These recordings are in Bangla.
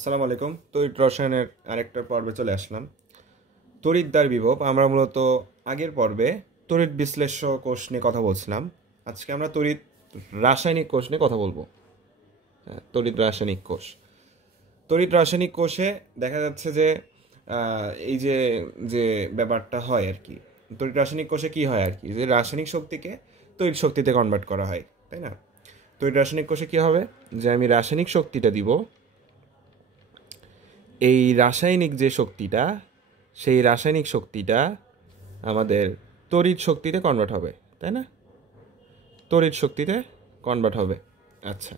আসসালামু আলাইকুম। তড়িৎ রসায়নের আরেকটা পর্বে চলে আসলাম। তড়িৎদ্বার বিভব। আমরা মূলত আগের পর্বে তড়িৎ বিশ্লেষ্য কোষ নিয়ে কথা বলছিলাম। আজকে আমরা তড়িৎ রাসায়নিক কোষ নিয়ে কথা বলবো। তড়িৎ রাসায়নিক কোষ। তড়িৎ রাসায়নিক কোষে দেখা যাচ্ছে যে এই যে যে ব্যাপারটা হয় আর কি, তড়িৎ রাসায়নিক কোষে কি হয় আর কি, যে রাসায়নিক শক্তিকে তড়িৎ শক্তিতে কনভার্ট করা হয়, তাই না? তড়িৎ রাসায়নিক কোষে কি হবে, যে আমি রাসায়নিক শক্তিটা দিব, এই রাসায়নিক যে শক্তিটা, সেই রাসায়নিক শক্তিটা আমাদের তড়িৎ শক্তিতে কনভার্ট হবে, তাই না? তড়িৎ শক্তিতে কনভার্ট হবে। আচ্ছা,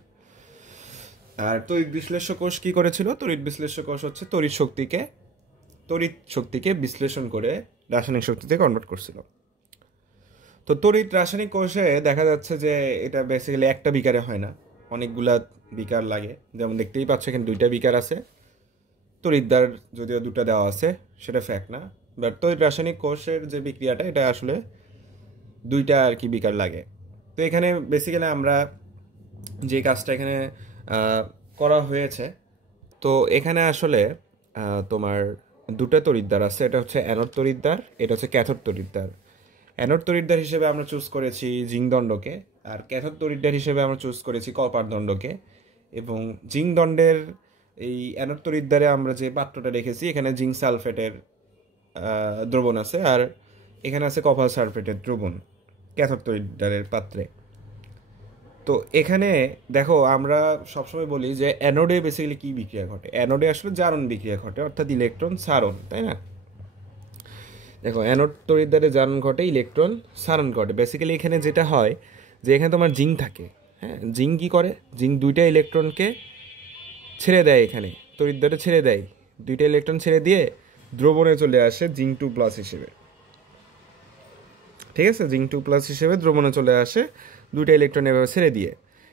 আর তড়িৎ বিশ্লেষ্য কোষ কি করেছিল? তড়িৎ বিশ্লেষ্য কোষ হচ্ছে তড়িৎ শক্তিকে বিশ্লেষণ করে রাসায়নিক শক্তিতে কনভার্ট করছিল। তো তড়িৎ রাসায়নিক কোষে দেখা যাচ্ছে যে এটা বেসিক্যালি একটা বিকারে হয় না, অনেকগুলা বিকার লাগে। যেমন দেখতেই পাচ্ছ এখানে দুইটা বিকার আছে। তড়িৎদ্বার যদিও দুটো দেওয়া আছে, সেটা ফ্যাক্ট না, বাট তড়িৎ রাসায়নিক কোষের যে বিক্রিয়াটা, এটা আসলে দুইটা আর কি বিকার লাগে। তো এখানে বেসিক্যালি আমরা যে কাজটা এখানে করা হয়েছে, তো এখানে আসলে তোমার দুটো তড়িৎদ্বার আছে। এটা হচ্ছে অ্যানোড তড়িৎদ্বার, এটা হচ্ছে ক্যাথোড তড়িৎদ্বার। অ্যানোড তড়িৎদ্বার হিসেবে আমরা চুজ করেছি জিঙ্ক দণ্ডকে, আর ক্যাথোড তড়িৎদ্বার হিসেবে আমরা চুজ করেছি কপার দণ্ডকে। এবং জিঙ্ক দণ্ডের এই অ্যানোড তড়িৎদ্বারে আমরা যে পাত্রটা রেখেছি, এখানে জিঙ্ক সালফেটের দ্রবণ আছে, আর এখানে আছে কপার সালফেটের দ্রবণ ক্যাথোড তড়িৎদ্বারের পাত্রে। তো এখানে দেখো, আমরা সবসময় বলি যে অ্যানোডে বেসিক্যালি কি বিক্রিয়া ঘটে। অ্যানোডে আসলে জারণ বিক্রিয়া ঘটে, অর্থাৎ ইলেকট্রন সারণ, তাই না? দেখো, অ্যানোড তড়িৎদ্বারে জারণ ঘটে, ইলেকট্রন সারণ ঘটে। বেসিক্যালি এখানে যেটা হয়, যে এখানে তোমার জিঙ্ক থাকে। হ্যাঁ, জিঙ্ক কি করে? জিঙ্ক দুইটা ইলেকট্রনকে ছেড়ে দেয়, এখানে তড়িৎদ্বারে ছেড়ে দেয়। দুইটা ইলেকট্রন ছেড়ে দিয়ে দ্রবণে চলে আসে জিঙ্ক 2+ হিসেবে। ঠিক আছে, জিঙ্ক 2+ হিসেবে দ্রবণে চলে আসে দুইটা ইলেকট্রন এভাবে ছেড়ে দিয়ে।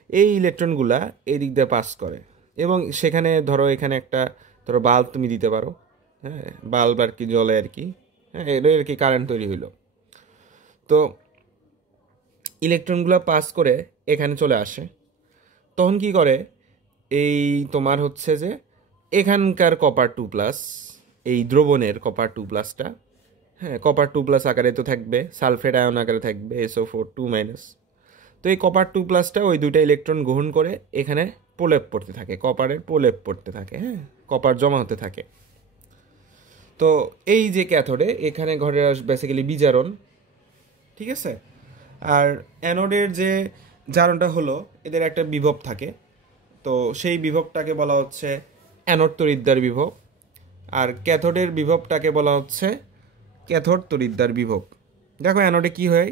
এই ইলেকট্রনগুলা এই দিক দিয়ে পাস করে, এবং সেখানে ধরো এখানে একটা ধরো বাল্ব তুমি দিতে পারো। হ্যাঁ, বাল্ব আর কি জ্বলে আর কি। হ্যাঁ, এটা আর কি কারেন্ট তৈরি হইলো। তো ইলেকট্রনগুলো পাস করে এখানে চলে আসে। তখন কি করে, এই তোমার হচ্ছে যে এখানকার কপার 2+, এই দ্রবণের কপার 2+টা, হ্যাঁ, কপার 2+ আকারে তো থাকবে, সালফেট আয়ন আকারে থাকবে SO4 2-। তো এই কপার 2+টা ওই দুইটা ইলেকট্রন গ্রহণ করে এখানে প্রলেপ পড়তে থাকে, কপারের প্রলেপ পড়তে থাকে। হ্যাঁ, কপার জমা হতে থাকে। তো এই যে ক্যাথোডে এখানে ঘটে বেসিক্যালি বিজারণ। ঠিক আছে, আর অ্যানোডের যে জারণটা হলো, এদের একটা বিভব থাকে। তো সেই বিভবটাকে বলা হচ্ছে অ্যানোড তড়িৎদ্বার বিভব, আর ক্যাথোডের বিভবটাকে বলা হচ্ছে ক্যাথোড তড়িৎদ্বার বিভব। দেখো অ্যানোডে কি হয়,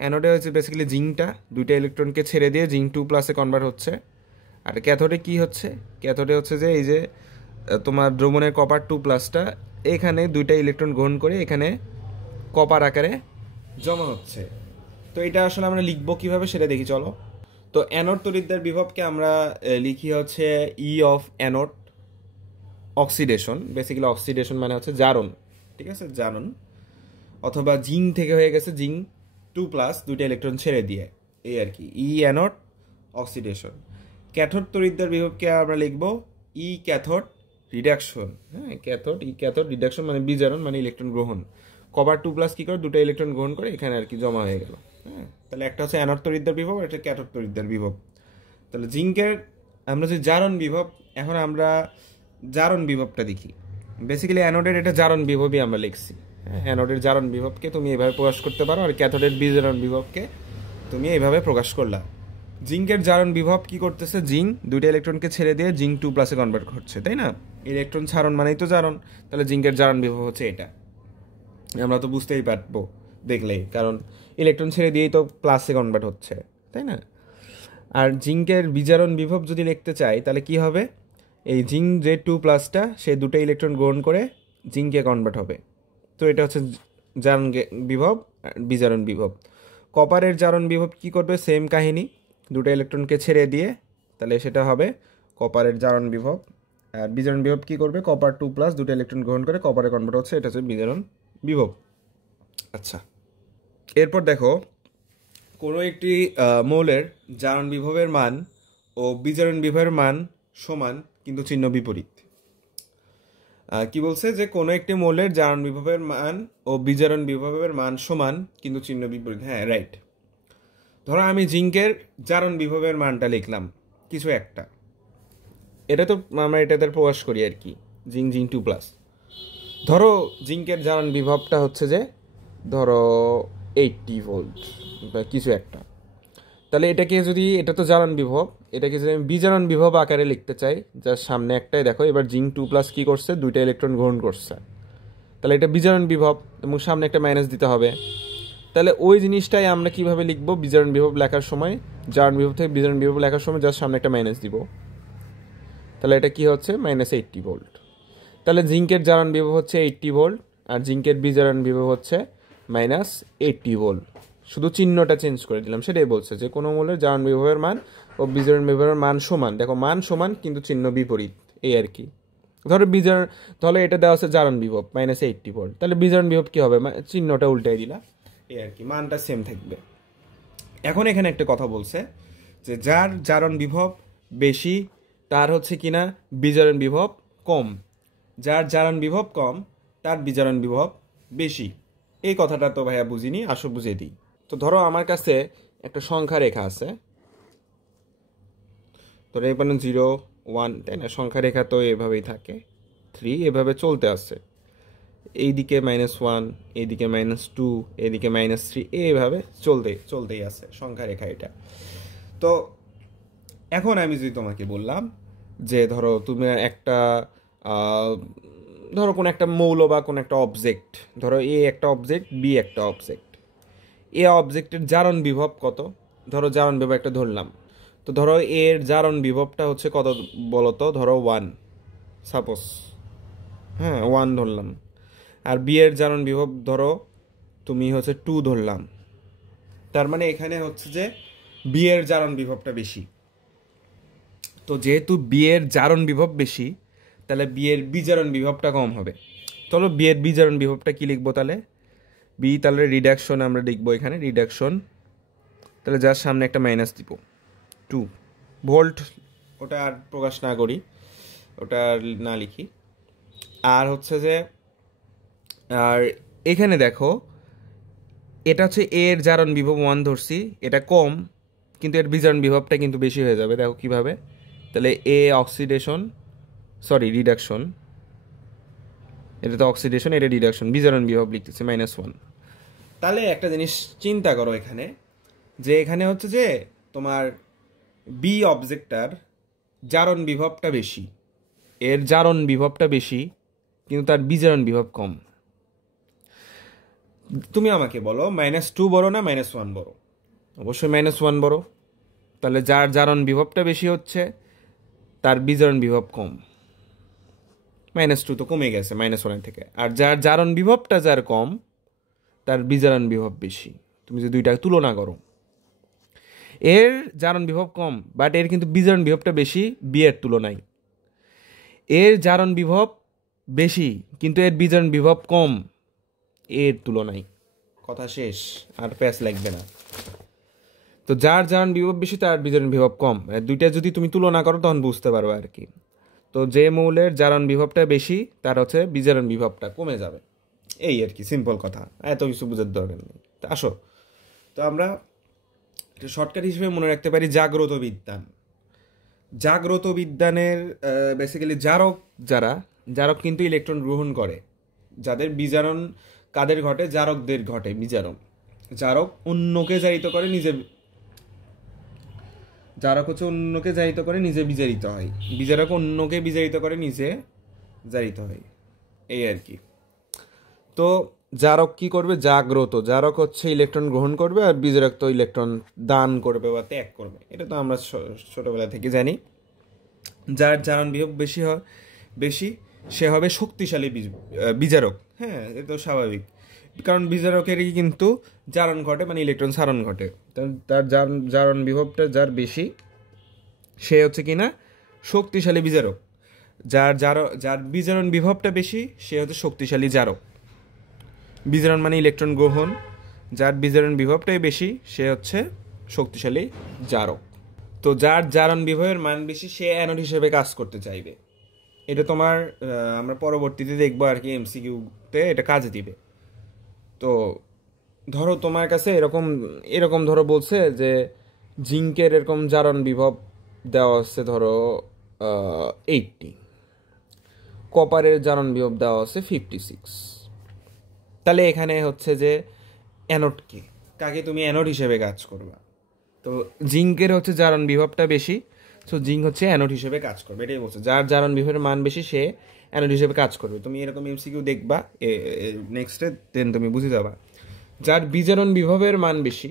অ্যানোডে হচ্ছে বেসিক্যালি জিঙ্কটা দুইটা ইলেকট্রনকে ছেড়ে দিয়ে জিঙ্ক 2+ কনভার্ট হচ্ছে। আর ক্যাথোডে কি হচ্ছে, ক্যাথোডে হচ্ছে যে এই যে তোমার দ্রবণের কপার 2+টা এখানে দুইটা ইলেকট্রন গ্রহণ করে এখানে কপার আকারে জমা হচ্ছে। তো এটা আসলে আমরা লিখবো কিভাবে সেটা দেখি, চলো। তো অ্যানোড তড়িৎদ্বার বিভবকে আমরা লিখি হচ্ছে of anode oxidation. Basically oxidation মানে হচ্ছে জারণ। ঠিক আছে, জারণ। অথবা জিঙ্ক থেকে হয়ে গেছে জিঙ্ক 2+, দুইটা ইলেকট্রন ছেড়ে দিয়ে, এই আর কি অ্যানোড অক্সিডেশন। ক্যাথোড তড়িৎদ্বার বিভবকে আমরা লিখবো ক্যাথোড রিডাকশন। হ্যাঁ, ক্যাথোড রিডাকশন মানে বিজারণ, মানে ইলেকট্রন গ্রহণ। কপার 2+ কি করে, দুটো ইলেকট্রন গ্রহণ করে এখানে আর কি জমা হয়ে গেল। হ্যাঁ, তাহলে একটা হচ্ছে অ্যানোড তড়িৎদ্বার বিভব, একটা ক্যাথোড তড়িৎদ্বার বিভব। তাহলে জিঙ্কের আমরা যে জারণ বিভব, এখন আমরা জারণ বিভবটা দেখি। বেসিক্যালি অ্যানোডের এটা জারণ বিভবই আমরা লিখছি। অ্যানোডের জারণ বিভবকে তুমি এভাবে প্রকাশ করতে পারো, আর ক্যাথোডের বিজারণ বিভবকে তুমি এইভাবে প্রকাশ করলা। জিঙ্কের জারণ বিভব কি করতেছে, জিঙ্ক দুইটা ইলেকট্রনকে ছেড়ে দিয়ে জিঙ্ক 2+ কনভার্ট করছে, তাই না? ইলেকট্রন ছাড়ন মানেই তো জারণ। তাহলে জিঙ্কের জারণ বিভব হচ্ছে এটা। আমরা তো বুঝতেই পারবো দেখলেই, কারণ ইলেকট্রন ছেড়ে দিয়েই তো প্লাসে কনভার্ট হচ্ছে, তাই না? আর জিঙ্কের বিজারণ বিভব যদি লিখতে চাই, তাহলে কি হবে, এই জিঙ্ক যে 2+টা সে দুটো ইলেকট্রন গ্রহণ করে জিঙ্কে কনভার্ট হবে। তো এটা হচ্ছে জারণ বিভব, বিজারণ বিভব। কপারের জারণ বিভব কি করবে, সেম কাহিনী, দুটো ইলেকট্রনকে ছেড়ে দিয়ে, তাহলে সেটা হবে কপারের জারণ বিভব। আর বিজারণ বিভব কি করবে, কপার 2+ দুটো ইলেকট্রন গ্রহণ করে কপারে কনভার্ট হচ্ছে, এটা হচ্ছে বিজারণ বিভব। আচ্ছা, এরপর দেখো, কোনো একটি মৌলের জারণ বিভবের মান ও বিজারণ বিভবের মান সমান, কিন্তু চিহ্ন বিপরীত। কি বলছে যে কোনো একটি মৌলের জারণ বিভবের মান ও বিজারণ বিভবের মান সমান কিন্তু চিহ্ন বিপরীত। হ্যাঁ, রাইট। ধরো আমি জিঙ্কের জারণ বিভবের মানটা লিখলাম কিছু একটা, এটা তো আমরা এটাতে প্রকাশ করি আর কি, জিঙ্ক 2+। ধরো জিঙ্কের জারণ বিভবটা হচ্ছে যে ধরো 80 ভোল্ট বা কিছু একটা। তাহলে এটাকে যদি, এটা তো জারণ বিভব, এটাকে যদি আমি বিজারণ বিভব আকারে লিখতে চাই, যার সামনে একটাই দেখো এবার জিঙ্ক 2+ কি করছে, দুইটা ইলেকট্রন গ্রহণ করছে, তাহলে এটা বিজারণ বিভব এবং সামনে একটা মাইনাস দিতে হবে। তাহলে ওই জিনিসটাই আমরা কিভাবে লিখবো, বিজারণ বিভব লেখার সময়, জারণ বিভব থেকে বিজারণ বিভব লেখার সময় যার সামনে একটা মাইনাস দিব, তাহলে এটা কি হচ্ছে -80 ভোল্ট। তাহলে জিঙ্কের জারণ বিভব হচ্ছে 80 ভোল্ট আর জিঙ্কের বিজারণ বিভব হচ্ছে -80 ভোল্ট। শুধু চিহ্নটা চেঞ্জ করে দিলাম, সেটাই বলছে যে কোনো মৌলের জারণ বিভবের মান ও বিজারণ বিভবের মান সমান। দেখো মান সমান কিন্তু চিহ্ন বিপরীত, এই আর কি। ধরো তাহলে এটা দেওয়া আছে জারণ বিভব -80 ভোল্ট, তাহলে বিজারণ বিভব কি হবে, চিহ্নটা উল্টাই দিলা, এই আর কি, মানটা সেম থাকবে। এখন এখানে একটা কথা বলছে যে যার জারণ বিভব বেশি তার হচ্ছে কিনা বিজারণ বিভব কম, যার জারণ বিভব কম তার বিজারণ বিভব বেশি। এই কথাটা তো ভাইয়া বুঝিনি, আসো বুঝিয়ে দিই। তো ধরো আমার কাছে একটা সংখ্যা রেখা আছে, ধরো এখানে 0 1, তাই না, সংখ্যা রেখা তো এভাবেই থাকে, 3 এভাবে চলতে আছে, এইদিকে -1, এইদিকে -2, এইদিকে -3, এইভাবে চলতেই আছে সংখ্যা রেখা এটা। তো এখন আমি যদি তোমাকে বললাম যে ধরো তুমি একটা ধরো কোন একটা মৌল বা কোন একটা অবজেক্ট, ধরো এ একটা অবজেক্ট, বি একটা অবজেক্ট, এ অবজেক্টের জারণ বিভব কত, ধরো জারণ বিভব একটা ধরলাম, তো ধরো এর জারণ বিভবটা হচ্ছে কত বলতো, ধরো 1 সাপোজ, হ্যাঁ 1 ধরলাম। আর বি এর জারণ বিভব ধরো তুমি হচ্ছে 2 ধরলাম। তার মানে এখানে হচ্ছে যে বি এর জারণ বিভবটা বেশি। তো যেহেতু বি এর জারণ বিভব বেশি, তাহলে বি এর বিজারণ বিভবটা কম হবে। চলো বি এর বিজারণ বিভবটা কি লিখবো তাহলে, বি তাহলে রিডাকশন আমরা লিখবো এখানে, রিডাকশন, তাহলে যার সামনে একটা মাইনাস দিব 2 ভোল্ট, ওটা আর প্রকাশ না করি, ওটা না লিখি। আর হচ্ছে যে আর এখানে দেখো এটা হচ্ছে এর জারণ বিভব 1 ধরছি, এটা কম কিন্তু এর বিজারণ বিভবটা কিন্তু বেশি হয়ে যাবে, দেখো কিভাবে, তাহলে এ অক্সিডেশন, সরি রিডাকশন, এটা তো অক্সিডেশন, এটা রিডাকশন, বিজারণ বিভব লিখতেছে -1। তাহলে একটা জিনিস চিন্তা করো এখানে, যে এখানে হচ্ছে যে তোমার বি অবজেক্টটার জারণ বিভবটা বেশি, এর জারণ বিভবটা বেশি কিন্তু তার বিজারণ বিভব কম। তুমি আমাকে বলো -2 বড় না -1 বড়? অবশ্যই -1 বড়। তাহলে যার জারণ বিভবটা বেশি হচ্ছে তার বিজারণ বিভব কম, -2 তো কমে গেছে -1 থেকে। আর যার জারণ বিভবটা যার কম তার বিজারণ বিভব বেশি। তুমি যদি দুইটা তুলনা করো, এর জারণ বিভব কম বাট এর কিন্তু বিজারণ বিভবটা বেশি বি এর তুলনায়, এর জারণ বিভব বেশি কিন্তু এর বিজারণ বিভব কম এর তুলনায়। কথা শেষ, আর প্যাচ লাগবে না। তো যার জারণ বিভব বেশি তার বিজারণ বিভব কম, দুইটা যদি তুমি তুলনা করো তখন বুঝতে পারবে আর কি। তো যে মৌলের জারণ বিভবটা বেশি তার হচ্ছে বিজারণ বিভবটা কমে যাবে, এই আর কি, সিম্পল কথা, এত কিছু বোঝার দরকার নেই। তো আসো, তো আমরা শর্টকাট হিসেবে মনে রাখতে পারি জাগ্রত বিজ্ঞান। জাগ্রত বিজ্ঞানের বেসিক্যালি জারক কিন্তু ইলেকট্রন গ্রহণ করে, যাদের বিজারণ কাদের ঘটে, জারকদের ঘটে বিজারণ। জারক অন্যকে জারিত করে, জারক হচ্ছে অন্যকে জারিত করে নিজে বিজারিত হয়, বিজারক অন্যকে বিজারিত করে নিজে জারিত হয়, এই আর কি। তো জারক কি করবে, জারক হচ্ছে ইলেকট্রন গ্রহণ করবে আর বিজারক তো ইলেকট্রন দান করবে বা ত্যাগ করবে, এটা তো আমরা ছোটবেলা থেকে জানি। যার জারণ বিভব বেশি সে হবে শক্তিশালী বিজারক, হ্যাঁ এটা তো স্বাভাবিক, কারণ বিজারকেরই কিন্তু জারণ ঘটে, মানে ইলেকট্রন সারণ ঘটে। তার জারণ বিভবটা যার বেশি সে হচ্ছে কিনা শক্তিশালী বিজারক, যার বিজারণ বিভবটা বেশি সে হচ্ছে শক্তিশালী জারক। বিজারণ মানে ইলেকট্রন গ্রহণ, যার বিজারণ বিভবটাই বেশি সে হচ্ছে শক্তিশালী জারক। তো যার জারণ বিভবের মান বেশি সে অ্যানোড হিসেবে কাজ করতে চাইবে, এটা তোমার আমরা পরবর্তীতে দেখবো আর কি, এমসিকিউতে এটা কাজে দিবে। তো ধরো তোমার কাছে এরকম এরকম ধরো বলছে যে জিঙ্কের এরকম জারণ বিভব দেওয়া হচ্ছে ধরো 80, কপারের জারণ বিভব দেওয়া হচ্ছে 56। তাহলে এখানে হচ্ছে যে অ্যানোডকে কাকে তুমি অ্যানোড হিসেবে কাজ করবা। তো জিঙ্কের হচ্ছে জারণ বিভবটা বেশি, সো জিঙ্ক হচ্ছে অ্যানোড হিসেবে কাজ করবে, এটাই বলছে। যার জারণ বিভবের মান বেশি সে অ্যানোড হিসেবে কাজ করবে। তুমি এরকম এমসিকিউ দেখবা নেক্সটে, দেন তুমি বুঝে যাবা। যার বিজারণ বিভবের মান বেশি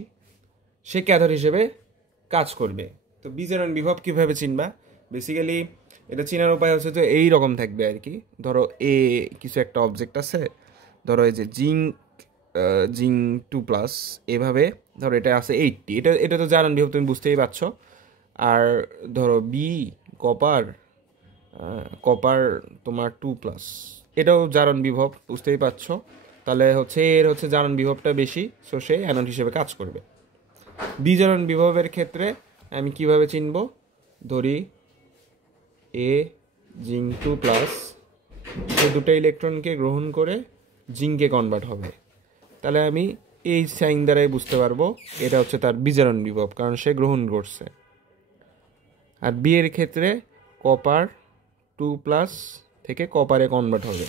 সে ক্যাথোড হিসেবে কাজ করবে। তো বিজারণ বিভব কীভাবে চিনবা? বেসিক্যালি এটা চেনার উপায় হচ্ছে যে এই রকম থাকবে আর কি। ধরো কিছু একটা অবজেক্ট আছে, ধরো এই যে জিঙ্ক 2+, এভাবে ধরো এটা আছে 80, এটা এটা তো জারণ বিভব তুমি বুঝতেই পারছো। আর ধরো কপার কপার তোমার 2+, এটাও জারণ বিভব বুঝতেই পারছো। তাহলে হচ্ছে এর হচ্ছে জারণ বিভবটা বেশি, সো সে অ্যানোড হিসেবে কাজ করবে। বিজারণ বিভবের ক্ষেত্রে আমি কিভাবে চিনব? ধরি জিঙ্ক 2+, সে দুটো ইলেকট্রনকে গ্রহণ করে জিঙ্কে কনভার্ট হবে। তাহলে আমি এই সাইন দ্বারাই বুঝতে পারবো এটা হচ্ছে তার বিজারণ বিভব, কারণ সে গ্রহণ করছে। আর বি এর ক্ষেত্রে কপার 2+ থেকে কপারে কনভার্ট হবে।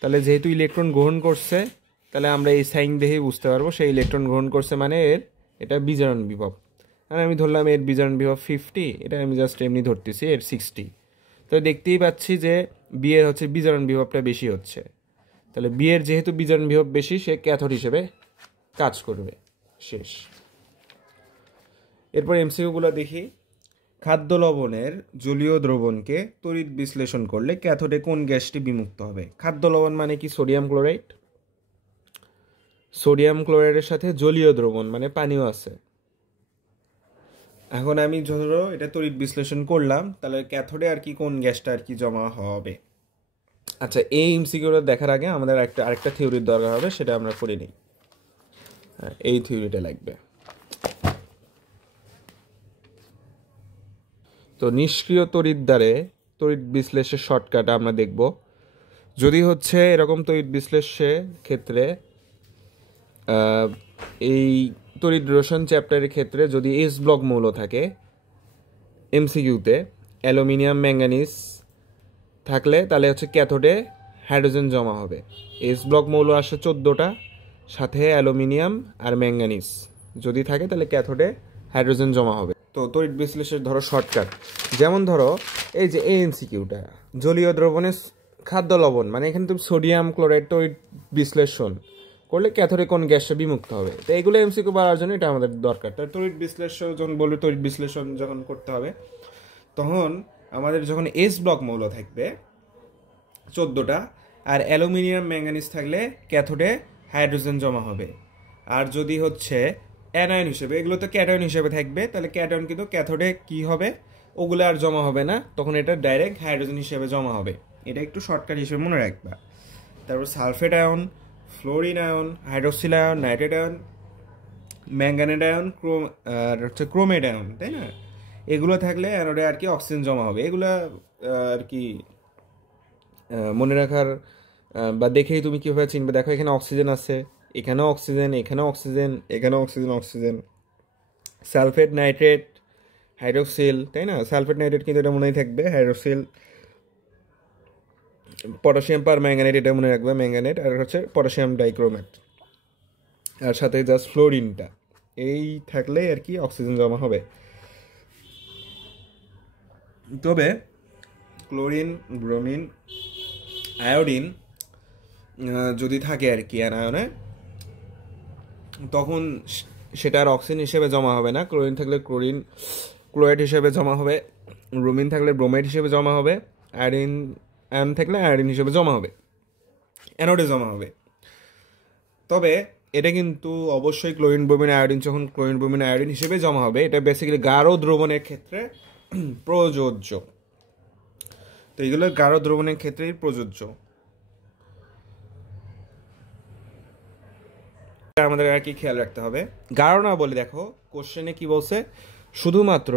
তাহলে যেহেতু ইলেকট্রন গ্রহণ করছে, তাহলে আমরা এই সাইন দেখেই বুঝতে পারবো সেই ইলেকট্রন গ্রহণ করছে, মানে এটা বিজারণ বিভব। আর আমি ধরলাম এর বিজারণ বিভব 50, এটা আমি জাস্ট এমনি ধরতেছি এর 60। তো দেখতেই পাচ্ছি যে বি এর হচ্ছে বিজারণ বিভবটা বেশি হচ্ছে। তাহলে বি এর যেহেতু বিজারণ বিভব বেশি, সে ক্যাথোড হিসেবে কাজ করবে। শেষ। এরপর এমসিকিউগুলো দেখি। খাদ্য লবণের জলীয় দ্রবণকে তড়িৎ বিশ্লেষণ করলে ক্যাথোডে কোন গ্যাসটি বিমুক্ত হবে? খাদ্য লবণ মানে কি? Sodium chloride. সোডিয়াম ক্লোরাইডের সাথে জলীয় দ্রবণ মানে পানিও আছে। এখন আমি ধরো এটা তড়িৎ বিশ্লেষণ করলাম, তাহলে ক্যাথোডে আর কি কোন গ্যাসটা আর কি জমা হবে। আচ্ছা, এই এমসিকিউটা দেখার আগে আমাদের আরেকটা থিওরির দরকার হবে, সেটা আমরা করে নিই। এই থিওরিটা লাগবে। তো নিষ্ক্রিয় তড়িৎ দ্বারে তড়িৎ বিশ্লেষের শর্টকাট আমরা দেখব। যদি হচ্ছে এরকম তড়িৎ বিশ্লেষের ক্ষেত্রে এই তড়িৎ রোশন চ্যাপ্টারের ক্ষেত্রে যদি এস ব্লক মৌল থাকে, এমসিকিউতে অ্যালুমিনিয়াম ম্যাঙ্গানিজ থাকলে তাহলে হচ্ছে ক্যাথোডে হাইড্রোজেন জমা হবে। এস ব্লক মৌল আসে 14টা, সাথে অ্যালুমিনিয়াম আর ম্যাঙ্গানিজ যদি থাকে তাহলে ক্যাথোডে হাইড্রোজেন জমা হবে। তো তড়িৎ বিশ্লেষের ধরো শর্টকাট, যেমন ধরো এই যে এমসিকিউটা জলীয় দ্রবণের খাদ্য লবণ, মানে এখানে তুমি সোডিয়াম ক্লোরাইড তড়িৎ বিশ্লেষণ করলে ক্যাথোডে কোন গ্যাসটা বিমুক্ত হবে। তো এইগুলো এমসিকিউ পাওয়ার জন্য এটা আমাদের দরকার। তাই তড়িৎ বিশ্লেষণ যখন বলবে, তড়িৎ বিশ্লেষণ যখন করতে হবে, তখন আমাদের যখন এস ব্লক মৌল থাকবে 14টা আর অ্যালুমিনিয়াম ম্যাঙ্গানিজ থাকলে ক্যাথোডে হাইড্রোজেন জমা হবে। আর যদি হচ্ছে অ্যানায়ন হিসেবে, এগুলো তো ক্যাটায়ন হিসেবে থাকবে, তাহলে ক্যাটায়ন কিন্তু ক্যাথোডে কি হবে, ওগুলো আর জমা হবে না, তখন এটা ডাইরেক্ট হাইড্রোজেন হিসেবে জমা হবে। এটা একটু শর্টকাট হিসেবে মনে রাখবা। তারপর sulphate ion, fluorine ion, hydroxyl ion, nitrate ion, manganate ion, আর হচ্ছে ক্রোমেট আয়ন, তাই না? এগুলো থাকলে অ্যানোডে আর কি অক্সিজেন জমা হবে। এগুলো আর কি মনে রাখার বা দেখেই তুমি কীভাবে চিনবে। দেখো এখানে অক্সিজেন আছে, এখানেও অক্সিজেন, এখানেও অক্সিজেন, এখানেও oxygen, oxygen, sulphate, nitrate, hydroxyl, তাই না? সালফেট নাইট্রেট কিন্তু এটা মনেই থাকবে, হাইড্রোক্সিল, পটাশিয়াম পার ম্যাঙ্গানেট, এটা মনে রাখবে, ম্যাঙ্গানেট, আর হচ্ছে পটাশিয়াম ডাইক্রোমেট, আর সাথে জাস্ট ফ্লোরিনটা। এই থাকলে আর কি অক্সিজেন জমা হবে। তবে ক্লোরিন, ব্রোমিন, আয়োডিন যদি থাকে আর কি অ্যানায়নে, তখন সেটা আর অক্সিজেন হিসেবে জমা হবে না। ক্লোরিন থাকলে ক্লোরাইড হিসেবে জমা হবে, ব্রোমিন থাকলে ব্রোমাইড হিসেবে জমা হবে, আয়ন থাকলে আয়োডিন হিসেবে জমা হবে, অ্যানোডে জমা হবে। তবে এটা কিন্তু অবশ্যই ক্লোরিন, ব্রোমিন, আয়োডিন যখন ক্লোরিন, ব্রোমিন, আয়োডিন হিসেবে জমা হবে, এটা বেসিক্যালি গাঢ় দ্রবণের ক্ষেত্রে প্রযোজ্য। তো এইগুলো গাঢ় দ্রবণের ক্ষেত্রেই প্রযোজ্য। আমাদের আর কি খেয়াল রাখতে হবে, গাঢ় না বলে, দেখো কোশ্চেনে কি বলছে, শুধুমাত্র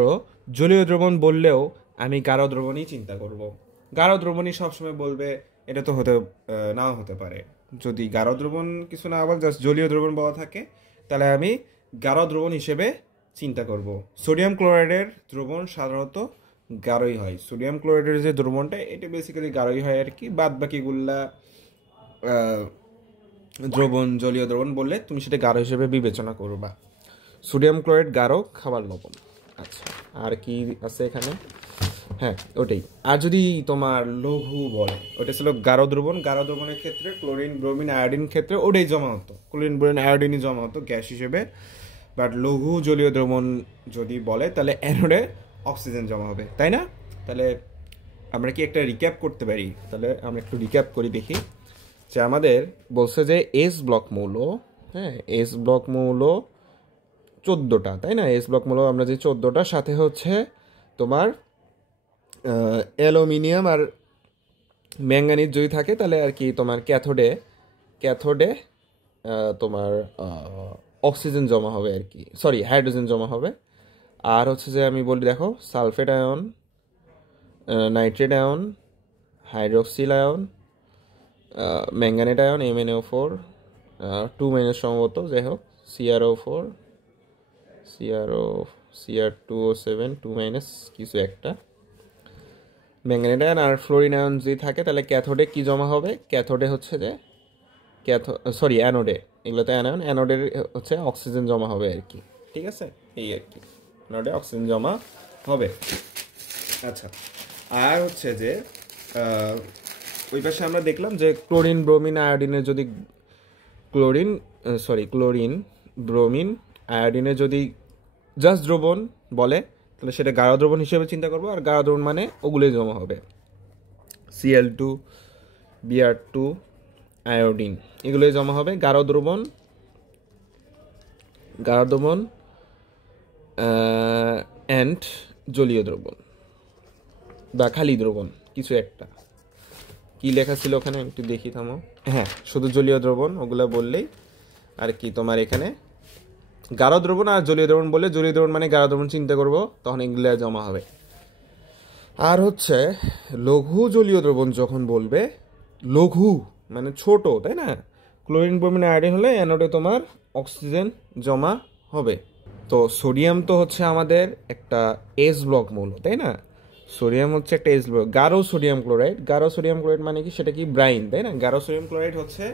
জলীয় দ্রবণ বললেও আমি গাঢ় দ্রবণই চিন্তা করব। গাঢ় দ্রবণই সবসময় বলবে, এটা তো হতে নাও হতে পারে। যদি গাঢ় দ্রবণ কিছু না বল, জাস্ট জলীয় দ্রবণ বলা থাকে, তাহলে আমি গাঢ় দ্রবণ হিসেবে চিন্তা করব। সোডিয়াম ক্লোরাইডের দ্রবণ সাধারণত গাঢ়ই হয়। সোডিয়াম ক্লোরাইডের যে দ্রবণটা, এটা বেসিক্যালি গাঢ়ই হয় আর কি। বাদ বাকিগুলা দ্রবণ, জলীয় দ্রবণ বললে তুমি সেটা গাঢ় হিসেবে বিবেচনা করবা। সোডিয়াম ক্লোরাইড গাঢ় খাবার লবণ। আচ্ছা, আর কি আছে এখানে? হ্যাঁ, ওটাই। আর যদি তোমার লঘু বলে, ওটা ছিল গাঢ় দ্রবণ। গাঢ় দ্রবণের ক্ষেত্রে ক্লোরিন, ব্রোমিন, আয়োডিন ক্ষেত্রে ওটাই জমা হতো, ক্লোরিন, ব্রোমিন, আয়োডিনই জমা হতো গ্যাস হিসেবে। বাট লঘু জলীয় দ্রবণ যদি বলে, তাহলে অ্যানোডে অক্সিজেন জমা হবে, তাই না? তাহলে আমরা কি একটা রিক্যাপ করতে পারি? তাহলে আমরা একটু রিক্যাপ করি, দেখি যে আমাদের বলছে যে এস ব্লক মৌল, হ্যাঁ, এস ব্লক মৌল 14টা, তাই না? এস ব্লক মৌল আমরা যে 14টার সাথে হচ্ছে তোমার অ্যালুমিনিয়াম আর ম্যাঙ্গানিজ যদি থাকে, তাহলে আর কি তোমার ক্যাথোডে ক্যাথোডে তোমার অক্সিজেন জমা হবে আর কি, সরি হাইড্রোজেন জমা হবে। আর হচ্ছে যে আমি বলি, দেখো, sulphate ion, nitrate ion, hydroxyl ion, manganate ion, MnO4, 2 minus সম্ভবত, যাই হোক, CrO4, Cr2O7, 2 মাইনাস কিছু একটা, ম্যাঙ্গানেট আয়ন আর ফ্লোরিন আয়ন যদি থাকে, তাহলে ক্যাথোডে কি জমা হবে? ক্যাথোডে হচ্ছে যে অ্যানোডে, এগুলো তো অ্যানোন, অ্যানোডের হচ্ছে অক্সিজেন জমা হবে আর কি, ঠিক আছে? এই আর কি, অ্যানোডে অক্সিজেন জমা হবে। আচ্ছা, আর হচ্ছে যে ওই পাশে আমরা দেখলাম যে ক্লোরিন, ব্রোমিন, আয়োডিনের যদি ক্লোরিন, ব্রোমিন, আয়োডিনের যদি জাস্ট দ্রবণ বলে, তাহলে সেটা গাঢ় দ্রবণ হিসেবে চিন্তা করবো। আর গাঢ় দ্রবণ মানে ওগুলোই জমা হবে, Cl2, Br2, আয়োডিন, এগুলোই জমা হবে। গাঢ় দ্রবণ অ্যান্ড জলীয় দ্রবণ বা খালি দ্রবণ কিছু একটা। কি লেখা ছিল ওখানে একটু দেখি, থামো। হ্যাঁ, শুধু জলীয় দ্রবণ ওগুলো বললেই আর কি তোমার এখানে গাঢ় দ্রবণ আর জলীয় দ্রবণ বললে, জলীয় দ্রবণ মানে গাঢ় দ্রবণ চিন্তা করব, তখন এগুলো জমা হবে। আর হচ্ছে লঘু জলীয় দ্রবণ যখন বলবে, লঘু মানে ছোট, তাই না? ক্লোরিন, ব্রোমিন, আয়োডিন হলে অ্যানোডে তোমার অক্সিজেন জমা হবে। তো সোডিয়াম তো হচ্ছে আমাদের একটা এস ব্লক মৌল, তাই না? সোডিয়াম হচ্ছে একটা এস ব্লক। গাঢ় সোডিয়াম ক্লোরাইড মানে কি? সেটা কি ব্রাইন, তাই না? গাঢ় সোডিয়াম ক্লোরাইড হচ্ছে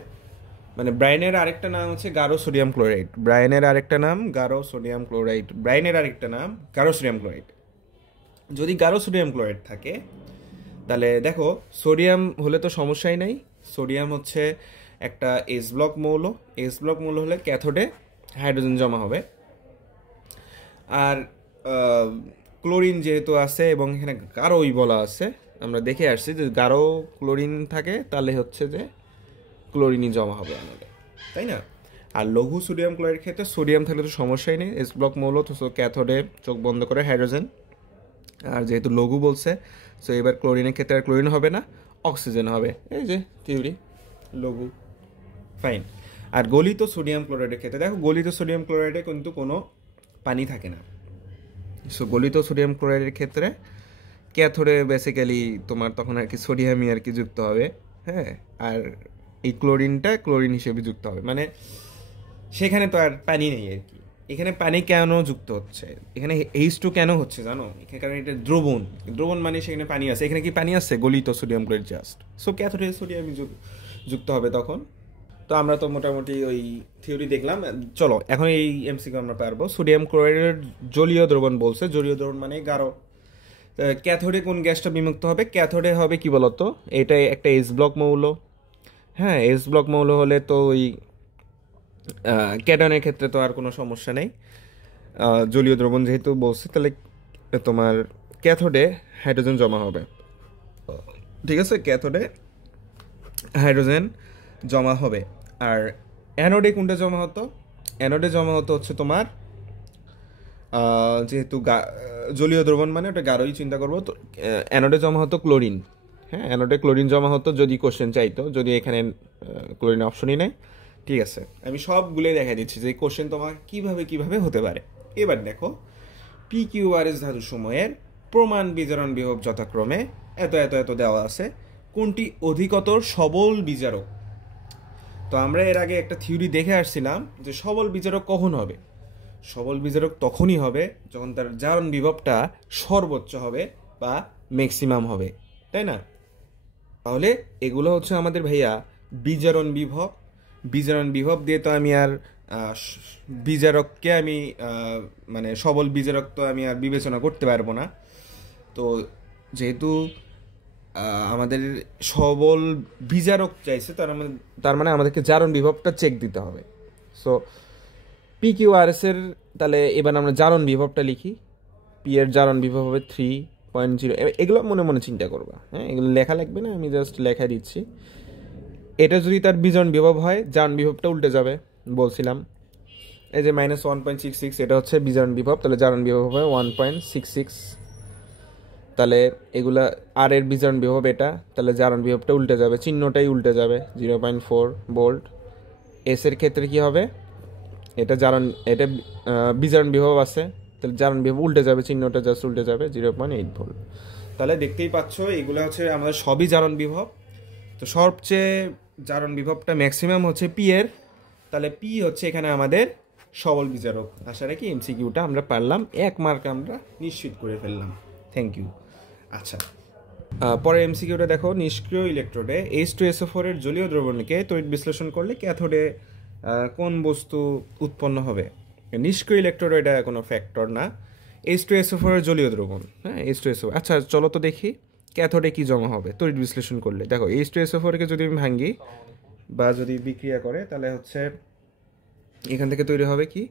মানে ব্রাইনের আরেকটা নাম হচ্ছে গাঢ় সোডিয়াম ক্লোরাইড। ব্রাইনের আরেকটা নাম গাঢ় সোডিয়াম ক্লোরাইড। ব্রাইনের আরেকটা নাম গাঢ় সোডিয়াম ক্লোরাইড। যদি গাঢ় সোডিয়াম ক্লোরাইড থাকে, তাহলে দেখো, সোডিয়াম হলে তো সমস্যাই নাই। সোডিয়াম হচ্ছে একটা এস ব্লক মৌল। এস ব্লক মৌল হলে ক্যাথোডে হাইড্রোজেন জমা হবে। আর ক্লোরিন যেহেতু আছে এবং এখানে গাঢ়ই বলা আছে, আমরা দেখে আসছি যে গাঢ় ক্লোরিন থাকে, তাহলে হচ্ছে যে ক্লোরিনই জমা হবে আমাদের, তাই না? আর লঘু সোডিয়াম ক্লোরাইড ক্ষেত্রে সোডিয়াম থাকলে তো সমস্যাই নেই, এস ব্লক মৌল তো, ক্যাথোডে চোখ বন্ধ করে হাইড্রোজেন। আর যেহেতু লঘু বলছে, সো এবার ক্লোরিনের ক্ষেত্রে আর ক্লোরিন হবে না, অক্সিজেন হবে। এই যে থিওরি, লঘু, ফাইন। আর গলিত সোডিয়াম ক্লোরাইডের ক্ষেত্রে দেখো, গলিত সোডিয়াম ক্লোরাইডে কিন্তু কোনো পানি থাকে না। সো গলিত সোডিয়াম ক্লোরাইডের ক্ষেত্রে ক্যাথোডে বেসিক্যালি তোমার তখন আর কি সোডিয়ামই আর কি যুক্ত হবে, হ্যাঁ। আর এই ক্লোরিনটা ক্লোরিন হিসেবে যুক্ত হবে, মানে সেখানে তো আর পানি নেই আর কি। এখানে পানি কেন যুক্ত হচ্ছে, এখানে H2 কেন হচ্ছে জানো? এখানে কারণ এটা দ্রবণ, দ্রবণ মানে সেখানে পানি আছে। এখানে কি পানি আছে? গলিত সোডিয়াম ক্লোরাইড জাস্ট, সো ক্যাথোডে সোডিয়াম যুক্ত হবে তখন। তো আমরা তো মোটামুটি ওই থিওরি দেখলাম। চলো এখন এই এমসিকিউ আমরা পারবো। সোডিয়াম ক্লোরাইডের জলীয় দ্রবণ বলছে, জলীয় দ্রবণ মানে গাঢ়। ক্যাথোডে কোন গ্যাসটা বিমুক্ত হবে? ক্যাথোডে হবে কি বলতো, এটা একটা এস ব্লক মৌল। হ্যাঁ, এস ব্লক মৌল হলে তো ওই ক্যাটনের ক্ষেত্রে তো আর কোনো সমস্যা নেই। জলীয় দ্রবণ যেহেতু বলছে, তাহলে তোমার ক্যাথোডে হাইড্রোজেন জমা হবে, ঠিক আছে? ক্যাথোডে হাইড্রোজেন জমা হবে। আর অ্যানোডে কোনটা জমা হতো? অ্যানোডে জমা হতো হচ্ছে তোমার যেহেতু জলীয় দ্রবণ মানে ওটা গাঢ়ই চিন্তা করবো, তো অ্যানোডে জমা হতো ক্লোরিন। হ্যাঁ, অ্যানোডে ক্লোরিন জমা হতো যদি কোশ্চেন চাইতো, যদি এখানে ক্লোরিন অপশনই নেই। ঠিক আছে, আমি সবগুলোই দেখা দিচ্ছি যে কোশ্চেন তোমার কিভাবে হতে পারে। এবার দেখো, PQRS ধাতু সময়ের প্রমাণ বিজারণ বিভব যথাক্রমে এত এত এত দেওয়া আছে, কোনটি অধিকতর সবল বিজারক। তো আমরা এর আগে একটা থিওরি দেখে আসছিলাম যে সবল বিজারক কখন হবে। সবল বিজারক তখনই হবে যখন তার জারণ বিভবটা সর্বোচ্চ হবে বা ম্যাক্সিমাম হবে, তাই না? তাহলে এগুলো হচ্ছে আমাদের ভাইয়া বিজারণ বিভব। বিজারণ বিভব দিয়ে তো আমি আর বিজারককে আমি মানে সবল বিজারক তো আমি আর বিবেচনা করতে পারবো না। তো যেহেতু আমাদের সবল বিজারক চাইছে, তার মানে আমাদেরকে জারণ বিভবটা চেক দিতে হবে। So P Q R S এর, তাহলে এবার আমরা জারণ বিভবটা লিখি। পি এর জারণ বিভব হবে 3.0। এগুলো মনে মনে চিন্তা করবা, হ্যাঁ, এগুলো লেখা লাগবে না, আমি জাস্ট লেখা দিচ্ছি। এটা যদি তার বিজারণ বিভব হয়, জারণ বিভবটা উল্টে যাবে বলছিলাম। এই যে -1.66 এটা হচ্ছে বিজারণ বিভব, তাহলে জারণ বিভব হবে 1.66। তাহলে এগুলা আর এর বিজারণ বিভব এটা, তাহলে জারণ বিভবটা উল্টে যাবে, চিহ্নটাই উল্টে যাবে, 0.4 ভোল্ট। এস এর ক্ষেত্রে কি হবে, এটা বিজারণ বিভব আছে, তাহলে জারণ বিভব উল্টে যাবে, চিহ্নটা জাস্ট উল্টে যাবে, 0.8 ভোল্ট। তাহলে দেখতেই পাচ্ছ এগুলো হচ্ছে আমাদের সবই জারণ বিভব। তো সবচেয়ে জারণ বিভবটা ম্যাক্সিমাম হচ্ছে পি এর, তাহলে পি হচ্ছে এখানে আমাদের সবল বিজারক। আশা রাখি এমসিকিউটা আমরা পারলাম, 1 মার্ক আমরা নিশ্চিত করে ফেললাম। Thank you. আচ্ছা, পরের এমসিকিউটা দেখো, নিষ্ক্রিয় ইলেকট্রোডে H2SO4 এর জলীয় দ্রবণকে তড়িৎ বিশ্লেষণ করলে ক্যাথোডে কোন বস্তু উৎপন্ন হবে। নিষ্ক্রিয় ইলেকট্রোড এটা কোনো ফ্যাক্টর না, H2SO4 এর জলীয় দ্রবণ। হ্যাঁ, H2SO4। আচ্ছা চলো তো দেখি ক্যাথোডে কি জমা হবে তড়িৎ বিশ্লেষণ করলে। দেখো H2SO4 কে যদি আমি ভাঙি বা যদি বিক্রিয়া করে, তাহলে হচ্ছে এখান থেকে তৈরি হবে কি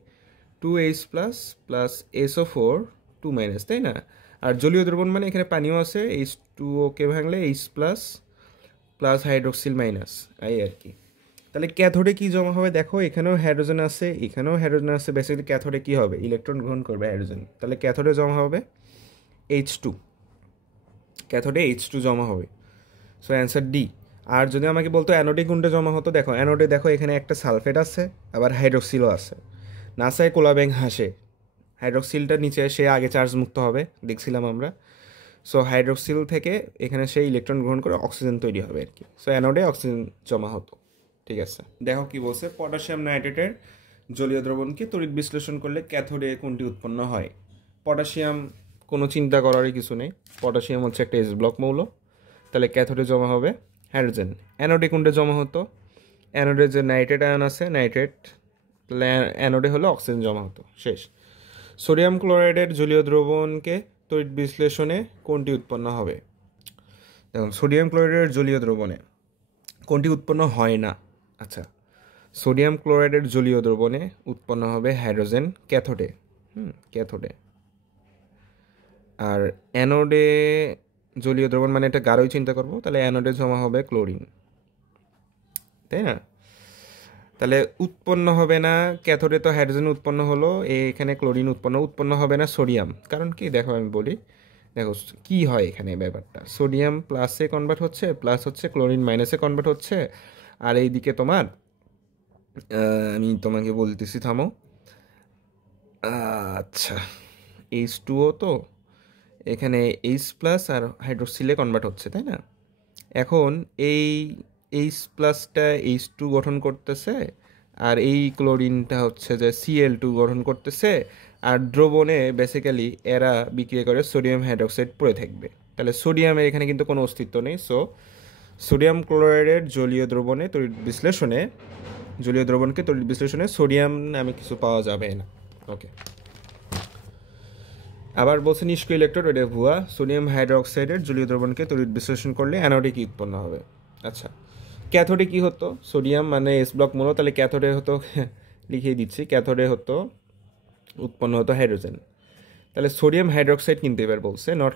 2H প্লাস প্লাস SO4 2 তাই না? আর জলীয় দ্রবণ মানে এখানে পানিও আছে, H2O কে ভাঙলে H plus plus hydroxyl minus, এই আর কি। তাহলে ক্যাথোডে কি জমা হবে, দেখো এখানেও হাইড্রোজেন আছে, এখানেও হাইড্রোজেন আছে, বেসিক্যালি ক্যাথোডে কি হবে, ইলেকট্রন গ্রহণ করবে হাইড্রোজেন, তাহলে ক্যাথোডে জমা হবে H2, ক্যাথোডে H2 জমা হবে। So answer D. আর যদি আমাকে বলতো অ্যানোডে কোনটা জমা হতো, দেখো অ্যানোডে দেখো এখানে একটা সালফেট আছে, আবার হাইড্রোক্সিলও আছে। নাসায় কোলাব্যাং হাসে, হাইড্রোক্সিলটা নিচে সে আগে চার্জ মুক্ত হবে দেখছিলাম আমরা। সো হাইড্রোক্সিল থেকে এখানে সেই ইলেকট্রন গ্রহণ করে অক্সিজেন তৈরি হবে আর কি। সো অ্যানোডে অক্সিজেন জমা হতো। ঠিক আছে, দেখো কি বলছে, পটাশিয়াম নাইট্রেটের জলীয় দ্রবণকে তড়িৎ বিশ্লেষণ করলে ক্যাথোডে কোনটি উৎপন্ন হয়। পটাশিয়াম কোনো চিন্তা করারই কিছু নেই, পটাশিয়াম হচ্ছে একটা এস ব্লক মৌল, তাহলে ক্যাথোডে জমা হবে হাইড্রোজেন। অ্যানোডে কোনটা জমা হতো, অ্যানোডে যে নাইট্রেট আয়ন আছে নাইট্রেট, তাহলে অ্যানোডে হলো অক্সিজেন জমা হতো। শেষ। সোডিয়াম ক্লোরাইডের জলীয় দ্রবণকে তড়িৎ বিশ্লেষণে কোনটি উৎপন্ন হবে। দেখুন সোডিয়াম ক্লোরাইডের জলীয় দ্রবণে কোনটি উৎপন্ন হয় না। আচ্ছা, সোডিয়াম ক্লোরাইডের জলীয় দ্রবণে উৎপন্ন হবে হাইড্রোজেন ক্যাথোডে, ক্যাথোডে। আর অ্যানোডে জলীয় দ্রবণ মানে এটা গাঢ়ই চিন্তা করবো, তাহলে অ্যানোডে জমা হবে ক্লোরিন, তাই না? তাহলে উৎপন্ন হবে না ক্যাথোডে, তো হাইড্রোজেন উৎপন্ন হলো, এখানে ক্লোরিন উৎপন্ন হবে না সোডিয়াম। কারণ কি দেখো আমি বলি, দেখো কি হয় এখানে ব্যাপারটা, সোডিয়াম প্লাসে কনভার্ট হচ্ছে, প্লাস হচ্ছে ক্লোরিন মাইনাসে কনভার্ট হচ্ছে। আর এইদিকে তোমার আমি তোমাকে বলতেছি থামো। আচ্ছা, H2O তো এখানে H প্লাস আর হাইড্রোক্সিলে কনভার্ট হচ্ছে, তাই না? এখন এই H প্লাসটা H2 গঠন করতেছে, আর এই ক্লোরিনটা হচ্ছে যে Cl2 গঠন করতেছে, আর দ্রবণে বেসিক্যালি এরা বিক্রিয়া করে সোডিয়াম হাইড্রোক্সাইড পড়ে থাকবে। তাহলে সোডিয়ামের এখানে কিন্তু কোনো অস্তিত্ব নেই। সো সোডিয়াম ক্লোরাইডের জলীয় দ্রবণকে তড়িৎ বিশ্লেষণে সোডিয়াম নামে কিছু পাওয়া যাবে না। ওকে, আবার বলছে নিষ্ক্রিয় ইলেকট্রোড, এটা ভুয়া। সোডিয়াম হাইড্রোক্সাইডের জলীয় দ্রবণকে তড়িৎ বিশ্লেষণ করলে অ্যানোডে কি উৎপন্ন হবে। আচ্ছা, ক্যাথোডে কি হতো, সোডিয়াম মানে এস ব্লক মূল, তাহলে ক্যাথোডে হতো লিখিয়ে দিচ্ছি, ক্যাথোডে হতো উৎপন্ন হতো হাইড্রোজেন। তাহলে সোডিয়াম হাইড্রোক্সাইড কিন্তু এবার বলছে, নট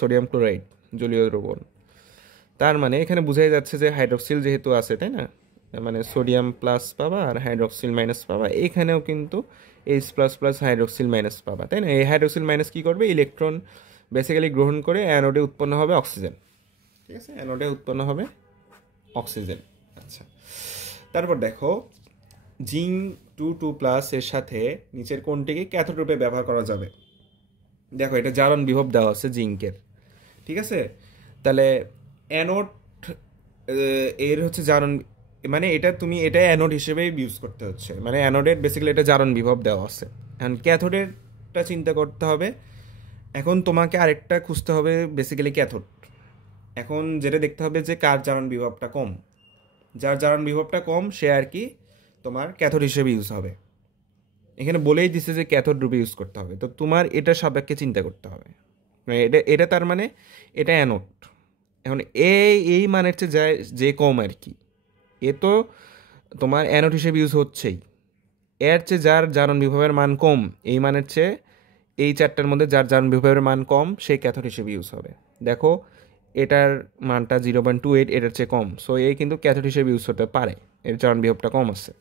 সোডিয়াম ক্লোরাইড জলীয় দ্রবণ। তার মানে এখানে বোঝাই যাচ্ছে যে হাইড্রোক্সিল যেহেতু আছে, তাই না, মানে সোডিয়াম প্লাস পাবা আর হাইড্রোক্সিল মাইনাস পাবা, এখানেও কিন্তু H plus plus hydroxyl minus পাবা, তাই না? এই হাইড্রোক্সিল মাইনাস কী করবে, ইলেকট্রন বেসিক্যালি গ্রহণ করে অ্যানোডে উৎপন্ন হবে অক্সিজেন। ঠিক আছে, অ্যানোডে উৎপন্ন হবে অক্সিজেন। আচ্ছা, তারপর দেখো জিঙ্ক 2,2+ এর সাথে নিচের কোনটিকে ক্যাথোড রূপে ব্যবহার করা যাবে। দেখো এটা জারণ বিভব দেওয়া আছে জিঙ্কের, ঠিক আছে? তাহলে অ্যানোড এর হচ্ছে জারণ, মানে এটা তুমি এটা অ্যানোড হিসেবেই ইউজ করতে হচ্ছে, মানে অ্যানোডের বেসিক্যালি এটা জারণ বিভব দেওয়া আছে। এখন ক্যাথোডেরটা চিন্তা করতে হবে। এখন তোমাকে আরেকটা খুঁজতে হবে বেসিক্যালি ক্যাথোড। এখন যেটা দেখতে হবে যে কার জারণ বিভবটা কম, যার জারণ বিভবটা কম সে আর কি তোমার ক্যাথোড হিসেবে ইউজ হবে। এখানে বলেই দিছে যে ক্যাথোড রূপে ইউজ করতে হবে, তো তোমার এটা সাপেক্ষে চিন্তা করতে হবে। মানে এটা এটা তার মানে এটা অ্যানোড। এখন এই মানের চেয়ে যায় যে কম আর কি, এ তো তোমার অ্যানোড হিসেবে ইউজ হচ্ছেই। এর চেয়ে যার জারণ বিভবের মান কম, এই মানের চেয়ে এই চারটার মধ্যে যার জারণ বিভবের মান কম সে ক্যাথোড হিসেবে ইউজ হবে। দেখো এটার মানটা 0.28, এটার চেয়ে কম, সো এই কিন্তু ক্যাথোড হিসেবে ইউজ হতে পারে, এর জারণ বিভবটা কম আছে।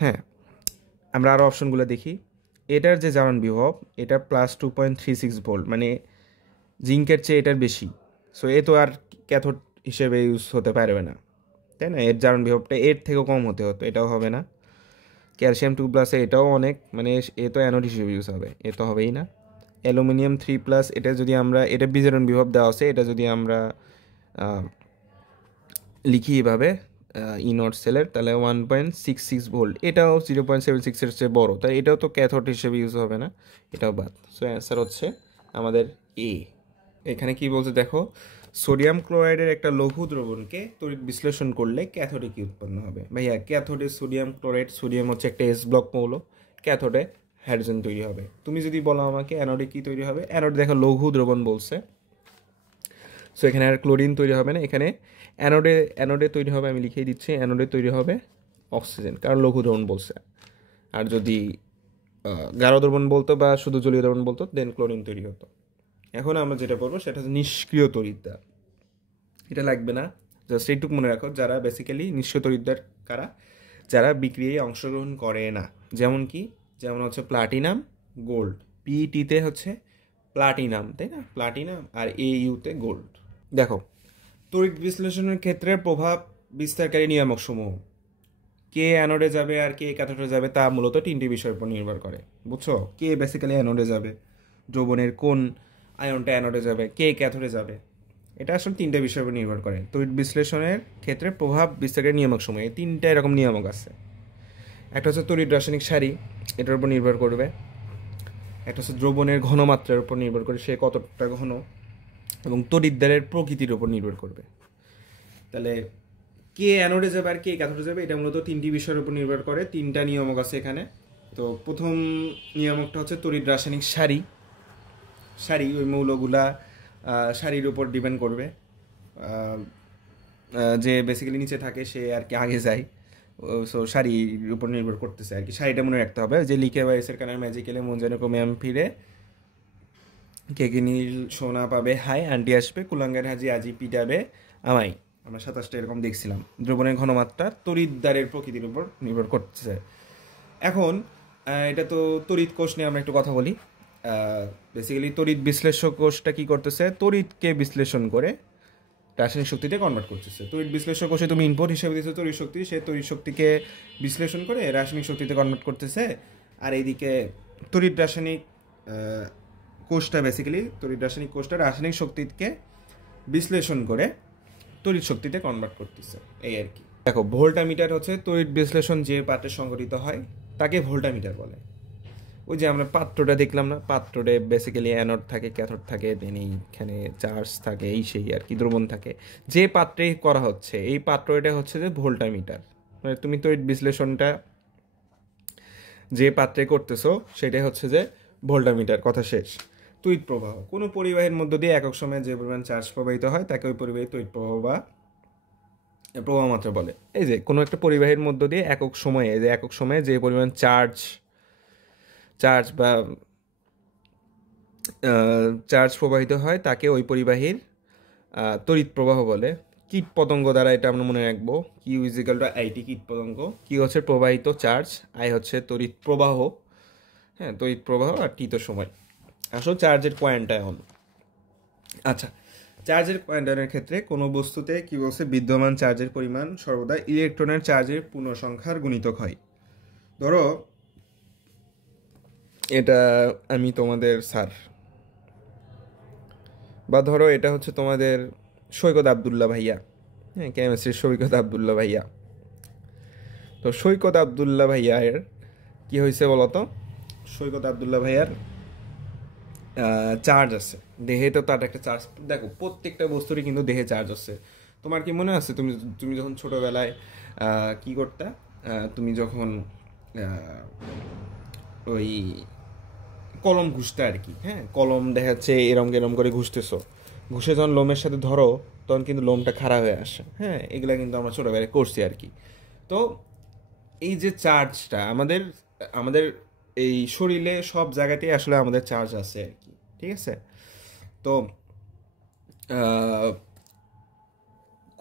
হ্যাঁ, আমরা আরও অপশনগুলো দেখি। এটার যে জারণ বিভব এটা +2.36 ভোল্ট, মানে জিঙ্কের চেয়ে এটার বেশি, সো এ তো আর ক্যাথোড হিসেবে ইউজ হতে পারবে না, তাই না? এর জারণ বিভবটা এর থেকেও কম হতে হতো, এটাও হবে না। ক্যালসিয়াম 2+, এটাও অনেক, মানে এ তো অ্যানোড হিসেবে ইউজ হবে, এ তো হবেই না। অ্যালুমিনিয়াম 3+, এটা যদি আমরা, এটা বিজারণ বিভব দেওয়া আছে, এটা যদি আমরা লিখি এভাবে ইনট সেলের, তাহলে 1.66 ভোল্ট, এটাও 0.76-এর চেয়ে বড়, তাই এটাও তো ক্যাথোড হিসেবে ইউজ হবে না, এটাও বাদ। সো অ্যান্সার হচ্ছে আমাদের এ। এখানে কি বলছে দেখো, সোডিয়াম ক্লোরাইডের একটা লঘু দ্রবণকে তড়িৎ বিশ্লেষণ করলে ক্যাথোডে কি উৎপন্ন হবে? ভাইয়া ক্যাথোডে সোডিয়াম ক্লোরাইড, সোডিয়াম হচ্ছে একটা এস ব্লক মৌল, ক্যাথোডে হাইড্রোজেন তৈরি হবে। তুমি যদি বলো আমাকে অ্যানোডে কি তৈরি হবে, অ্যানোডে দেখো লঘু দ্রবণ বলছে, সো এখানে আর ক্লোরিন তৈরি হবে না, এখানে অ্যানোডে তৈরি হবে, আমি লিখিয়ে দিচ্ছি, অ্যানোডে তৈরি হবে অক্সিজেন, কারণ লঘু দ্রবণ বলছে। আর যদি গাঢ় দ্রবণ বলতো বা শুধু জলীয় দ্রবণ বলতো দেন ক্লোরিন তৈরি হতো। এখন আমরা যেটা করবো সেটা হচ্ছে নিষ্ক্রিয় তড়িৎদ্বার। এটা লাগবে না, জাস্ট এইটুকু মনে রাখো, যারা বেসিক্যালি নিষ্ক্রিয় তড়িৎদ্বার কারা, যারা বিক্রিয়ায় অংশগ্রহণ করে না। যেমন কি, যেমন হচ্ছে প্লাটিনাম, গোল্ড। পিইটিতে হচ্ছে প্লাটিনাম, তাই না? প্লাটিনাম, আর এইউতে গোল্ড। দেখো তড়িৎ বিশ্লেষণের ক্ষেত্রে প্রভাব বিস্তারকারী নিয়ামক সমূহ, কে অ্যানোডে যাবে আর কে ক্যাথোডে যাবে, তা মূলত তিনটি বিষয়ের উপর নির্ভর করে। বুঝছো? কে বেসিক্যালি অ্যানোডে যাবে, দ্রবণের কোন আয়নটা অ্যানোডে যাবে, কে ক্যাথোডে যাবে, এটা আসলে তিনটা বিষয়ের উপর নির্ভর করে। তড়িৎ বিশ্লেষণের ক্ষেত্রে প্রভাব বিস্তারকারী নিয়ামক সমূহ, এই তিনটা এরকম নিয়ামক আছে। একটা হচ্ছে তড়িৎ রাসায়নিক সারি, এটার উপর নির্ভর করবে। একটা হচ্ছে দ্রবণের ঘনমাত্রার উপর নির্ভর করে, সে কতটা ঘন, এবং তড়িৎদ্বারের প্রকৃতির উপর নির্ভর করবে। তাহলে কে অ্যানোডে যাবে আর কে ক্যাথোডে যাবে, এটা মূলত তিনটি বিষয়ের উপর নির্ভর করে, তিনটা নিয়ামক আছে এখানে। তো প্রথম নিয়ামকটা হচ্ছে তড়িৎ রাসায়নিক সারি। সারি ওই মৌলগুলা সারির উপর ডিপেন্ড করবে, যে বেসিক্যালি নিচে থাকে সে আর কি আগে যায়, সো সারির উপর নির্ভর করতেছে আর কি। সারিটা মনে রাখতে হবে, যে লিখে বা এসের কানার ম্যাজিক্যালে মন যেন কমে আম ফিরে, কে কে নীল সোনা পাবে হাই, আন্টি আসবে কুলাঙ্গার হাজি আজি পিটাবে আমাই। আমরা 27টা এরকম দেখছিলাম। দ্রবণের ঘনমাত্রা তড়িৎদ্বারের প্রকৃতির উপর নির্ভর করতেছে। এখন এটা তো তড়িৎ কোষ নিয়ে আমরা একটু কথা বলি। বেসিক্যালি তড়িৎ বিশ্লেষক কোষটা কী করতেছে, তড়িৎকে বিশ্লেষণ করে রাসায়নিক শক্তিতে কনভার্ট করতেছে। তড়িৎ বিশ্লেষক কোষে তুমি ইনপুট হিসেবে দিচ্ছ তড়িৎ শক্তি, সে তড়িৎ শক্তিকে বিশ্লেষণ করে রাসায়নিক শক্তিতে কনভার্ট করতেছে। আর এইদিকে তড়িৎ রাসায়নিক কোষটা বেসিক্যালি তড়িৎ রাসায়নিক কোষটা রাসায়নিক শক্তিকে বিশ্লেষণ করে তড়িৎ শক্তিতে কনভার্ট করতেছে, এই আর কি। দেখো ভোল্টামিটার হচ্ছে তড়িৎ বিশ্লেষণ যে পাত্রে সংঘটিত হয় তাকে ভোল্টামিটার বলে। ওই যে আমরা পাত্রটা দেখলাম না, পাত্রতে বেসিক্যালি অ্যানোড থাকে, ক্যাথোড থাকে, দেন এইখানে চার্জ থাকে, এই সেই আর কি, দ্রবণ থাকে। যে পাত্রে করা হচ্ছে এই পাত্র, এটা হচ্ছে যে ভোল্টামিটার। মানে তুমি তড়িৎ বিশ্লেষণটা যে পাত্রে করতেছো সেটাই হচ্ছে যে ভোল্টামিটার, কথা শেষ। তড়িৎ প্রবাহ, কোনো পরিবাহীর মধ্য দিয়ে একক সময়ে যে পরিমাণ চার্জ প্রবাহিত হয় তাকে ওই পরিবাহী তড়িৎ প্রবাহ বা প্রবাহ মাত্রা বলে। এই যে কোনো একটা পরিবাহীর মধ্য দিয়ে একক সময়ে যে পরিমাণ চার্জ বা চার্জ প্রবাহিত হয় তাকে ওই পরিবাহীর তড়িৎ প্রবাহ বলে। কীট পতঙ্গ দ্বারা এটা আমরা মনে রাখবো, কিউ ইজিক্যাল টু আইটি, কীট পতঙ্গ। কি হচ্ছে প্রবাহিত চার্জ, আই হচ্ছে তড়িৎ প্রবাহ, হ্যাঁ তড়িৎ প্রবাহ, আর টি তো সময়। আসলে চার্জের কোয়ান্টায়ন। আচ্ছা, চার্জের কোয়ান্টায়নের ক্ষেত্রে কোনো বস্তুতে কি বলছে, বিদ্যমান চার্জের পরিমাণ সর্বদা ইলেকট্রনের চার্জের পূর্ণসংখ্যার গুণিতক হয়। ধরো এটা আমি তোমাদের স্যার, বা ধরো এটা হচ্ছে তোমাদের সৈকত আবদুল্লাহ ভাইয়া, হ্যাঁ, কেমিস্ট্রির সৈকত আবদুল্লাহ ভাইয়া। তো সৈকত আবদুল্লাহ ভাইয়ার কি হয়েছে বলো তো? সৈকত আবদুল্লাহ ভাইয়ার চার্জ আছে দেহে, তো তার একটা চার্জ, দেখো প্রত্যেকটা বস্তুরই কিন্তু দেহে চার্জ আছে। তোমার কি মনে আছে তুমি তুমি যখন ছোটবেলায় কি করতে, তুমি যখন আহ, ওই কলম ঘুষতে আর কি, হ্যাঁ, কলম দেখা যাচ্ছে এরম এরম করে ঘুষতেছো, ঘুষে যখন লোমের সাথে ধরো তখন কিন্তু লোমটা খারাপ হয়ে আসে, হ্যাঁ, এগুলা কিন্তু আমরা ছোটবেলায় করছি আর কি। তো এই যে চার্জটা আমাদের আমাদের এই শরীরে সব জায়গাতেই আসলে আমাদের চার্জ আছে আর কি, ঠিক আছে? তো আহ,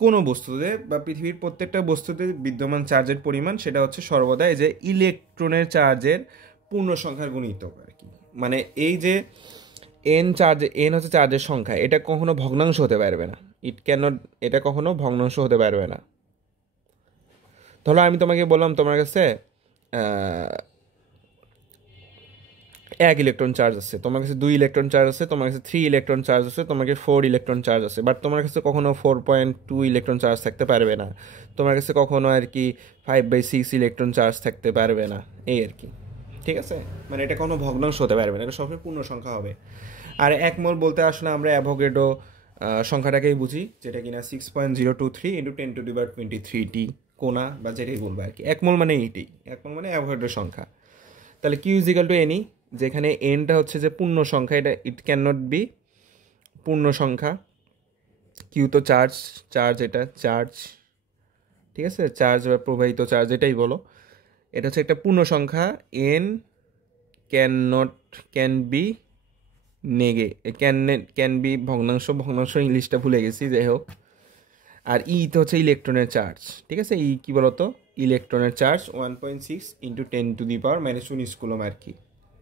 কোনো বস্তুতে বা পৃথিবীর প্রত্যেকটা বস্তুতে বিদ্যমান চার্জের পরিমাণ সেটা হচ্ছে সর্বদা এই যে ইলেকট্রনের চার্জের পূর্ণ সংখ্যার গুণিতক আর কি। মানে এই যে এন হচ্ছে চার্জের সংখ্যা, এটা কখনো ভগ্নাংশ হতে পারবে না। ইট ক্যান নট, এটা কখনো ভগ্নাংশ হতে পারবে না। ধরো আমি তোমাকে বললাম তোমার কাছে আহ, 1 ইলেকট্রন চার্জ আছে, তোমার কাছে 2 ইলেকট্রন চার্জ আছে, তোমার কাছে 3 ইলেকট্রন চার্জ আছে, তোমার কাছে 4 ইলেকট্রন চার্জ আছে, বাট তোমার কাছে কখনো 4.2 ইলেকট্রন চার্জ থাকতে পারবে না। তোমার কাছে কখনো আর কি 5/6 ইলেকট্রন চার্জ থাকতে পারবে না, এই আর কি, ঠিক আছে? মানে এটা কোনো ভগ্নাংশ হতে পারবে না, এটা সবসময় পূর্ণ সংখ্যা হবে। আর 1 মোল বলতে আসলে আমরা অ্যাভোগাড্রো সংখ্যাটাকেই বুঝি, যেটা কিনা 6.023 × 10⁻23 কোনা বা যেটাই বলবো আর কি। 1 মোল মানে এইটাই, 1 মোল মানে অ্যাভোগাড্রো সংখ্যা। তাহলে Q is equal to n e, যেখানে এনটা হচ্ছে যে পূর্ণ সংখ্যা, এটা ইট ক্যান নট বি পূর্ণ সংখ্যা। কিউ তো চার্জ, এটা চার্জ, ঠিক আছে, চার্জ বা প্রবাহিত চার্জ এটাই বলো। এটা হচ্ছে একটা পূর্ণ সংখ্যা, N can be can can be ভগ্নাংশ ইংলিশটা ভুলে গেছি, যাই হোক। আর ই তো হচ্ছে ইলেকট্রনের চার্জ, ঠিক আছে, ই কি বলতো, ইলেকট্রনের চার্জ 1.6 × 10⁻⁻19 কুলম আর কি।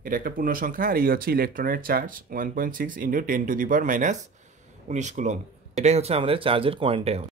এটা একটা পূর্ণ সংখ্যা, আর ই হচ্ছে ইলেকট্রনের চার্জ 1.6 × 10⁻⁻19 কুলম। এটাই হচ্ছে আমাদের চার্জের কোয়ান্টাম।